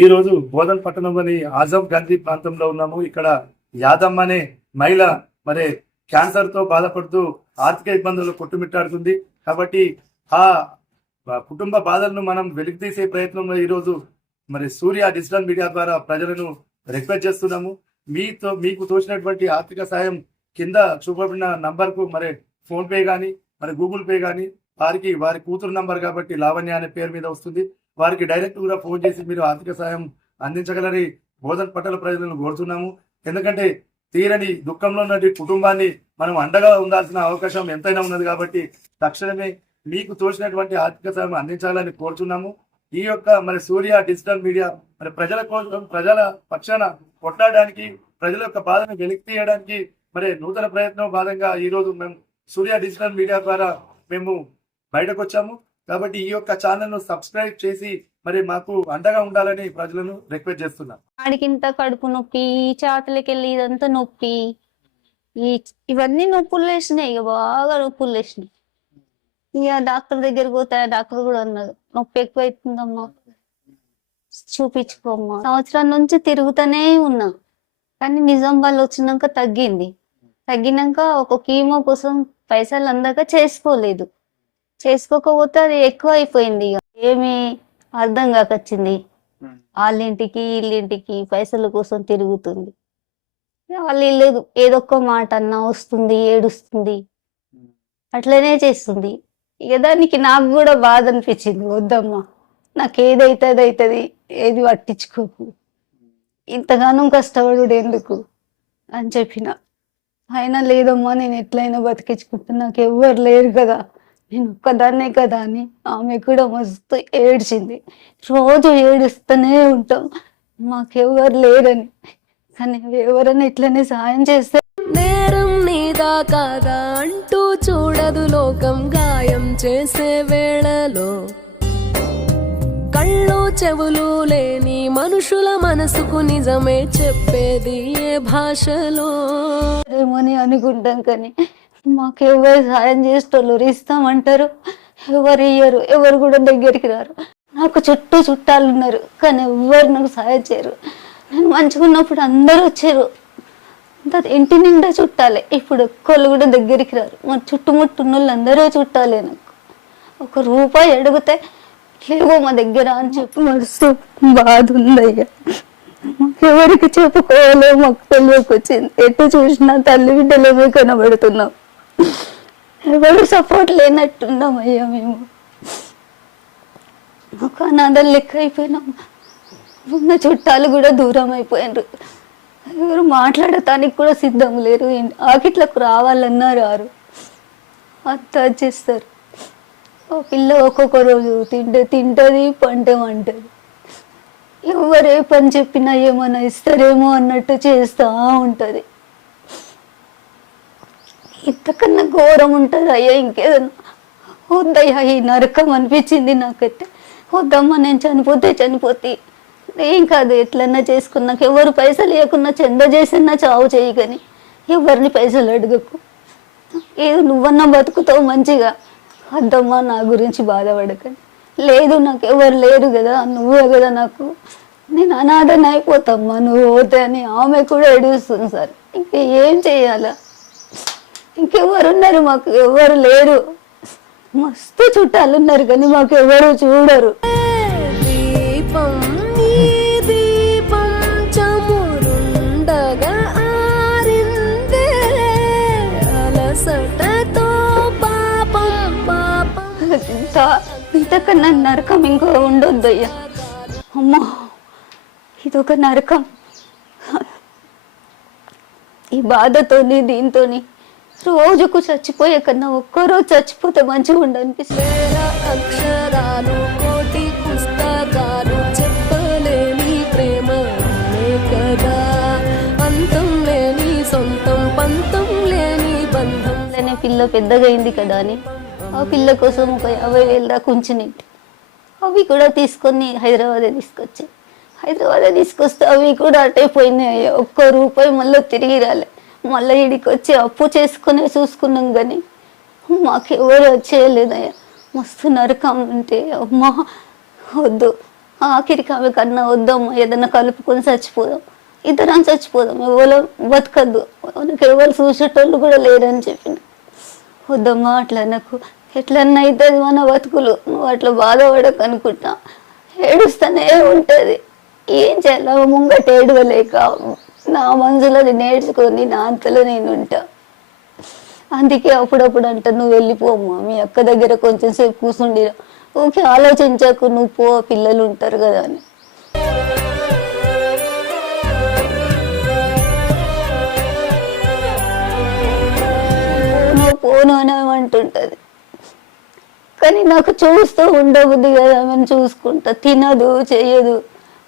ఈ రోజు బోధన్ పట్టణంలోని ఆజం గంధి ప్రాంతంలో ఉన్నాము. ఇక్కడ యాదమ్మ అనే మహిళ మరి క్యాన్సర్ తో బాధపడుతూ ఆర్థిక ఇబ్బందులు కొట్టుమిట్టాడుతుంది. కాబట్టి ఆ కుటుంబ బాధలను మనం వెలికితీసే ప్రయత్నంలో ఈరోజు మరి సూర్య డిజిటల్ మీడియా ద్వారా ప్రజలను రిక్వెస్ట్ చేస్తున్నాము. మీకు తోచినటువంటి ఆర్థిక సాయం కింద చూపబడిన నంబర్కు మరి ఫోన్ పే కానీ మరి గూగుల్ పే కానీ వారి కూతురు నంబర్ కాబట్టి లావణ్య అనే పేరు మీద వస్తుంది. వారికి డైరెక్ట్ కూడా ఫోన్ చేసి మీరు ఆర్థిక సాయం అందించగలరని బోధన్ పట్టణ ప్రజలను కోరుతున్నాము. ఎందుకంటే తీరని దుఃఖంలో ఉన్న కుటుంబాన్ని మనం అండగా ఉండాల్సిన అవకాశం ఎంతైనా ఉన్నది. కాబట్టి తక్షణమే మీకు తోచినటువంటి ఆర్థిక సాయం అందించాలని కోరుతున్నాము. ఈ యొక్క మరి సూర్య డిజిటల్ మీడియా మరి ప్రజల కోసం ప్రజల పక్షాన కొట్లాడడానికి ప్రజల యొక్క బాధను వెలికి తీయడానికి మరి నూతన ప్రయత్నం భాగంగా ఈ రోజు మేము సూర్య డిజిటల్ మీడియా ద్వారా మేము బయటకు వచ్చాము. కాబట్టి ఈ యొక్క ఛానల్ ను సబ్స్క్రైబ్ చేసి మరి మాకు అండగా ఉండాలని ప్రజలను రిక్వెస్ట్ చేస్తున్నాం. ఆడికింత కడుపు నొప్పి, చేతలకి వెళ్ళి ఇదంతా నొప్పి, ఇవన్నీ నొప్పులు వేసినాయి. ఇక బాగా నొప్పులు వేసినాయి. ఇక డాక్టర్ దగ్గరికి పోతే డాక్టర్ కూడా అన్నారు నొప్పి ఎక్కువ అవుతుందమ్మా, చూపించుకోమ్మా. సంవత్సరం నుంచి తిరుగుతూనే ఉన్నా, కానీ నిజామాబాద్ వచ్చినాక తగ్గినాక ఒక కీమో కోసం పైసలు అందాక చేసుకోకపోతే అది ఎక్కువ అయిపోయింది. ఇక ఏమి అర్థం కాకొచ్చింది. వాళ్ళింటికి వీళ్ళింటికి పైసల కోసం తిరుగుతుంది. వాళ్ళు ఏదొక్క మాట అన్నా వస్తుంది, ఏడుస్తుంది, అట్లనే చేస్తుంది. ఇక దానికి నాకు కూడా బాధ అనిపించింది. వద్దమ్మా, నాకు ఏదైతుంది అవుతుంది, ఏది పట్టించుకోకు, ఇంతగానో కష్టపడు ఎందుకు అని చెప్పిన. అయినా లేదమ్మా, నేను ఎట్లయినా బతికించుకుంటున్నా, నాకు ఎవ్వరు లేరు కదా, నేను ఒక్కదాన్నే కదా అని ఆమె కూడా మస్తు ఏడ్చింది. రోజు ఏడుస్తూనే ఉంటాం మాకెవ్వరు లేరని. కానీ ఎవరైనా ఇట్లనే సాయం చేస్తే నేరం నీదా కాదా అంటూ చూడదు లోకం. గాయం చేసే వేళలో కళ్ళు చెవులు లేని మనుషుల మనసుకు నిజమే చెప్పేది ఏ భాషలో ఏమని అనుకుంటాం. కానీ మాకెవరు సాయం చేసేటోళ్ళు ఇస్తామంటారు, ఎవరు ఇయ్యరు, ఎవరు కూడా దగ్గరికి రారు. నాకు చుట్టాలు ఉన్నారు, కానీ ఎవరు నాకు సాయం చేయరు. నేను మంచిగా ఉన్నప్పుడు అందరూ వచ్చారు, ఇంటి నిండా చుట్టాలే. ఇప్పుడు ఒక్కళ్ళు కూడా దగ్గరికి రారు. మన చుట్టుముట్టున్న వాళ్ళు అందరూ చుట్టాలే. నాకు ఒక రూపాయి అడిగితే లేవో మా దగ్గర అని చెప్పి మనసు బాధ ఉందయ్యా. మాకెవరికి చెప్పుకోవాలో మాకు తెలియకొచ్చింది. ఎటు చూసినా తల్లి బిడ్డలేమే కనబడుతున్నాం. ఎవరు సపోర్ట్ లేనట్టున్నామయ్యా. మేము మాకు అనాథలు లెక్క అయిపోయినాం. ఉన్న చుట్టాలు కూడా దూరం అయిపోయినారు. ఎవరు మాట్లాడటానికి కూడా సిద్ధం లేరు. ఆకిట్లకు రావాలన్నా రారు, అంతా చేస్తారు. ఆ పిల్ల ఒక్కొక్క రోజు తింటది, పంటేమంటది. ఎవరు ఏ పని చెప్పినా ఏమన్నా ఇస్తారేమో అన్నట్టు చేస్తూ ఉంటుంది. ఇంతకన్నా ఘోరం ఉంటుంది అయ్యా ఇంకేదన్నా. వద్దయ్యా, ఈ నరకం అనిపించింది నాకైతే. వద్దమ్మా, నేను చనిపోతే ఏం కాదు, ఎట్లన్నా చేసుకున్నాక ఎవరు పైసలు ఇవ్వకున్నా చంద చేసినా చావు చేయి, కానీ ఎవరిని పైసలు అడగకు. ఏదో నువ్వన్నా బతుకుతావు మంచిగా, వద్దమ్మా నా గురించి బాధపడకని. లేదు, నాకు ఎవరు లేరు కదా, నువ్వే కదా నాకు, నేను అనాథని అయిపోతామ్మా నువ్వు పోతే అని ఆమె కూడా ఏడుస్తుంది. సార్ ఇంకా ఏం చేయాలా? ఇంకెవరున్నారు? మాకు ఎవరు లేరు. మస్తు చుట్టాలు ఉన్నారు, కానీ మాకు ఎవరు చూడరు. దీపం చమురుండగా ఆరిందే అలసటతో పాపం. ఇంతకన్నా నరకం ఇంకో ఉండొద్దు అయ్యా. అమ్మా, ఇదొక నరకం. ఈ బాధతోని దీంతోని రోజుకు చచ్చిపోయే కన్నా ఒక్కరోజు చచ్చిపోతే మంచిగా ఉండనిపిస్తుంది. అక్షరాలు కోటి పుస్తకాలు చెప్పలేని ప్రేమ కదా, అంతం లేని సొంతం, పంతం లేని బంధం. పిల్ల పెద్దగా అయింది కదా అని ఆ పిల్ల కోసం ఒక 50,000 దాకా ఉంచినట్టు అవి కూడా తీసుకొని హైదరాబాదే తీసుకొస్తే అవి కూడా అటే పోయినాయి. ఒక్క రూపాయి మళ్ళీ తిరిగి రాలే. మళ్ళీ ఇడికి వచ్చి అప్పు చేసుకునే చూసుకున్నాం, కానీ మాకు ఎవరు వచ్చేయలేదయ్యా. మస్తు నరకం అంటే అమ్మా వద్దు. ఆఖరికి ఆమె కన్నా వద్దమ్మా ఏదైనా కలుపుకొని చచ్చిపోదాం, ఇద్దరం చచ్చిపోదాం, ఎవరో బతకద్దు, మనకు ఎవరు చూసేటోళ్ళు కూడా లేరని చెప్పింది. వద్దమ్మా అట్లా నాకు ఎట్లన్నా అవుతుంది మన బతుకులు, నువ్వు అట్లా బాధపడకు అనుకుంటా. ఏడుస్తూనే ఉంటుంది. ఏం చేయాలి ముంగట ఏడవలేక నా మనసులో నేర్చుకొని నా అంతలో నేను ఉంటా. అందుకే అప్పుడప్పుడు అంట నువ్వు వెళ్ళిపోమ్మా మీ అక్క దగ్గర కొంచెం సేపు కూర్చుండిరా, ఓకే ఆలోచించకు, నువ్వు పో, పిల్లలు ఉంటారు కదా అని. పోను అని అంటుంటది. కానీ నాకు చూస్తూ ఉండబుద్ది కదా, ఆమెను చూసుకుంటా, తినదు చేయదు,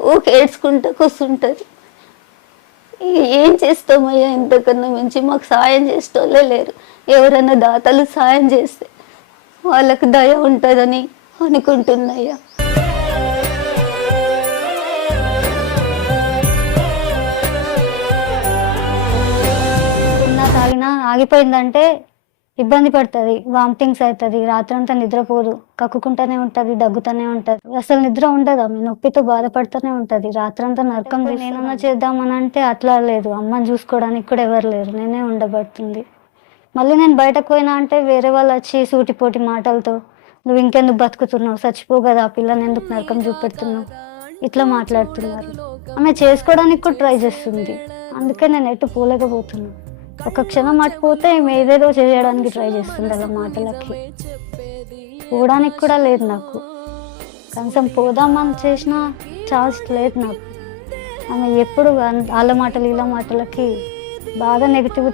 ఊకే ఏడ్చుకుంటా కూర్చుంటది. ఏం చేస్తామయ్యా, ఇంతకన్నా మించి మాకు సాయం చేసేటోళ్ళే లేరు. ఎవరైనా దాతలు సాయం చేస్తే వాళ్ళకి దయ ఉంటుందని అనుకుంటున్నాయ్యా. నా తాగినా ఆగిపోయిందంటే ఇబ్బంది పడుతుంది, వామిటింగ్స్ అవుతుంది, రాత్రంతా నిద్రపోదు, కక్కుకుంటూనే ఉంటుంది, దగ్గుతూనే ఉంటుంది, అసలు నిద్ర ఉండదు, ఆమె నొప్పితో బాధపడుతూనే ఉంటుంది, రాత్రంతా నరకం. నేనన్నా చేద్దామని అంటే అట్లా లేదు, అమ్మని చూసుకోవడానికి కూడా ఎవరు లేరు, నేనే ఉండబడుతుంది. మళ్ళీ నేను బయటకు పోయినా అంటే వేరే వాళ్ళు వచ్చి సూటిపోటి మాటలతో నువ్వు ఇంకెందుకు బతుకుతున్నావు, చచ్చిపో కదా, ఆ పిల్లని ఎందుకు నరకం చూపెడుతున్నావు, ఇట్లా మాట్లాడుతున్నారు. ఆమె చేసుకోవడానికి కూడా ట్రై చేస్తుంది, అందుకే నేను ఎటు పోలేకపోతున్నాను. ఒక క్షణం అటుపోతే ఏదేదో చేయడానికి ట్రై చేస్తుంది అలా మాటలకి. పోవడానికి కూడా లేదు నాకు, కనీసం పోదామని చేసిన ఛాన్స్ లేదు నాకు. ఆమె ఎప్పుడు వాళ్ళ మాటలు ఇలా మాటలకి బాగా నెగిటివ్